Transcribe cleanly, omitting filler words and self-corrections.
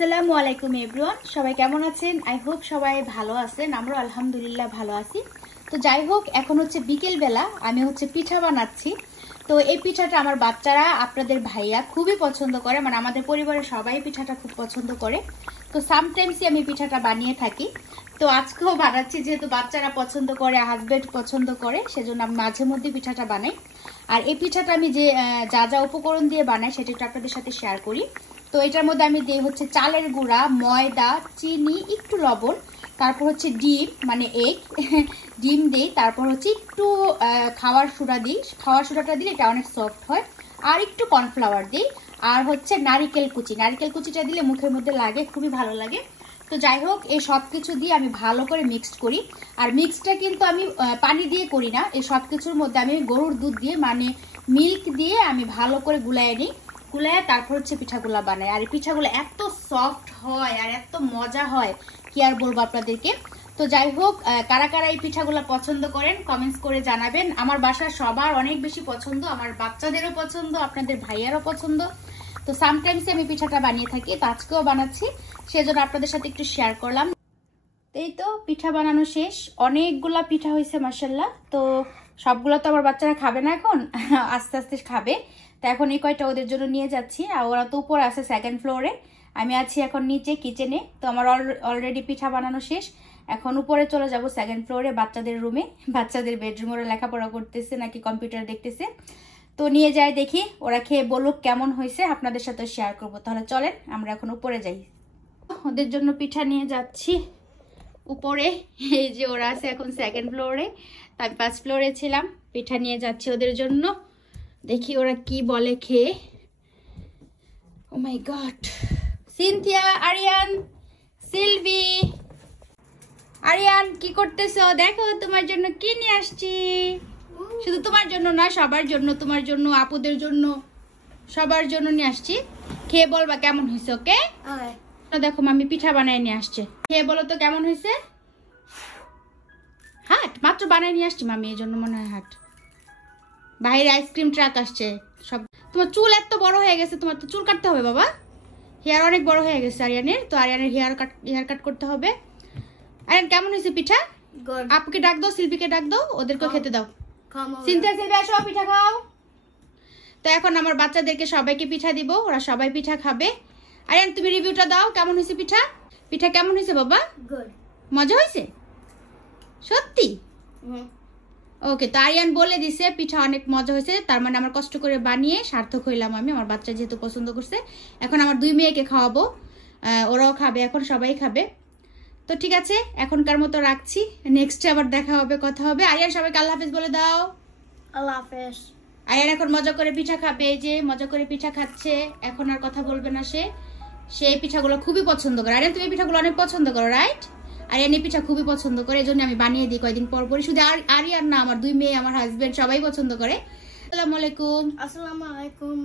আসসালামু আলাইকুম এভরিওয়ান, সবাই কেমন আছেন? আই হোপ সবাই ভালো আছেন। আমরা আলহামদুলিল্লাহ ভালো আছি। তো যাই হোক, এখন হচ্ছে বিকেল বেলা, আমি হচ্ছে পিঠা বানাচ্ছি। তো এই পিঠাটা আমার বাচ্চারা, আপনাদের ভাইয়া খুবই পছন্দ করে, মানে আমাদের পরিবারের সবাই পিঠাটা খুব পছন্দ করে। তো সামটাইমসই আমি পিঠাটা বানিয়ে থাকি। তো আজকেও বানাচ্ছি, যেহেতু বাচ্চারা পছন্দ করে, হাজবেন্ড পছন্দ করে, সেজন্য আমি মাঝে মধ্যে পিঠাটা বানাই। আর এই পিঠাটা আমি যে যা যা উপকরণ দিয়ে বানাই সেটা একটু আপনাদের সাথে শেয়ার করি। তো এটার মধ্যে আমি দিই হচ্ছে চালের গুঁড়া, ময়দা, চিনি, একটু লবণ, তারপর হচ্ছে ডিম মানে এগ ডিম দিই, তারপর হচ্ছে একটু খাওয়ার সোডা দিই। খাওয়ার সোডাটা দিলে এটা অনেক সফট হয়। আর একটু কর্নফ্লাওয়ার দিই, আর হচ্ছে নারিকেল কুচিটা দিলে মুখের মধ্যে লাগে, খুবই ভালো লাগে। তো যাই হোক, এই সব কিছু দিয়ে আমি ভালো করে মিক্সড করি। আর মিক্সডটা কিন্তু আমি পানি দিয়ে করি না, এই সব কিছুর মধ্যে আমি গরুর দুধ দিয়ে মানে মিল্ক দিয়ে আমি ভালো করে গুলায় নিই। গুলায় তারপর হচ্ছে পিঠাগুলা বানাই। আর এই পিঠাগুলো এত সফট হয় আর এত মজা হয়, কি আর বলবো আপনাদেরকে। তো যাই হোক, কারা কারা এই পিঠাগুলো পছন্দ করেন কমেন্টস করে জানাবেন। আমার বাসার সবার অনেক বেশি পছন্দ, আমার বাচ্চাদেরও পছন্দ, আপনাদের ভাইয়ারও পছন্দ। তো সামটাইমস আমি পিঠাটা বানিয়ে থাকি, তো আজকেও বানাচ্ছি, সেজন্য আপনাদের সাথে একটু শেয়ার করলাম। এই তো পিঠা বানানো শেষ, অনেকগুলা পিঠা হয়েছে মাশাআল্লাহ। তো সবগুলো তো আমার বাচ্চারা খাবে না এখন, আস্তে আস্তে খাবে। তো এখন এই কয়টা ওদের জন্য নিয়ে যাচ্ছি। আর ওরা তো উপরে আছে সেকেন্ড ফ্লোরে, আমি আছি এখন নিচে কিচেনে। তো আমার অলরেডি পিঠা বানানো শেষ। এখন উপরে চলে যাব সেকেন্ড ফ্লোরে, বাচ্চাদের রুমে, বাচ্চাদের বেডরুমে। ওরা লেখাপড়া করতেছে নাকি কম্পিউটার দেখতেছে। তো নিয়ে যাই, দেখি ওরা খেয়ে বলুক কেমন হয়েছে, আপনাদের সাথে শেয়ার করব। তাহলে চলেন আমরা এখন উপরে যাই। ওদের জন্য পিঠা নিয়ে যাচ্ছি উপরে। এই যে ওরা আছে এখন সেকেন্ড ফ্লোরে, আমি ফার্স্ট ফ্লোরে ছিলাম। পিঠা নিয়ে যাচ্ছি ওদের জন্য, দেখি ওরা কি বলে খেয়ে। Oh my God, Cynthia, Aryan, Sylvie, Aryan কি করতেছো? দেখো তোমার জন্য কি নিয়ে আসছি। শুধু তোমার জন্য না, সবার জন্য, তোমার জন্য, আপুদের জন্য, সবার জন্য নিয়ে আসছি। খেয়ে বলবা কেমন হয়েছে, ওকে? দেখো মামি পিঠা বানায় নিয়ে আসছে, খেয়ে বলো তো কেমন হয়েছে। হাট মাত্র বানায় নিয়ে আসছি মামি, এই জন্য মনে হয় হাট। বাইরে আইসক্রিম ট্রাক আসছে সব। তোমার চুল এত বড় হয়ে গেছে, তোমার তো চুল কাটতে হবে বাবা, হেয়ার অনেক বড় হয়ে গেছে আরিয়ানের। তো আরিয়ানের হেয়ার কাট করতে হবে। আরিয়ান কেমন হয়েছে পিঠা? আপুকে ডাক দাও, শিল্পীকে ডাক দাও, ওদেরকে খেতে দাও। সিনথিয়া, শিল্পী আসো, পিঠা খাও। তো এখন আমার বাচ্চাদেরকে সবাইকে পিঠা দিব, ওরা সবাই পিঠা খাবে। আরিয়ান তুমি রিভিউটা দাও, কেমন হয়েছে পিঠা? পিঠা কেমন হয়েছে বাবা? গুড। মজা হয়েছে সত্যি? ওকে। তো আরিয়ান বলে দিছে পিঠা অনেক মজা হয়েছে, তার মানে আমার কষ্ট করে বানিয়ে সার্থক হইলাম আমি, আমার বাচ্চা যেহেতু পছন্দ করছে। এখন আমার 2 মেয়েকে খাওয়াবো, ওরাও খাবে, এখন সবাই খাবে। তো ঠিক আছে, এখনকার মতো রাখছি, নেক্সটে আবার দেখা হবে, কথা হবে। আরিয়ান সবাইকে আল্লাহ হাফেজ বলে দাও। আল্লাহ হাফেজ। আরিয়ান এখন মজা করে পিঠা খাবে, এই যে মজা করে পিঠা খাচ্ছে, এখন আর কথা বলবে না সে। সেই পিঠাগুলো খুবই পছন্দ করে। আরিয়ান তুমি পিঠাগুলো অনেক পছন্দ করো, রাইট? আরিয়ান এই পিঠা খুবই পছন্দ করে, এই জন্য আমি বানিয়ে দিই কয়েকদিন পর পরই। শুধু আরিয়ান না, আমার 2 মেয়ে, আমার হাজবেন্ড সবাই পছন্দ করে। আসসালামু আলাইকুম। আসসালামু আলাইকুম।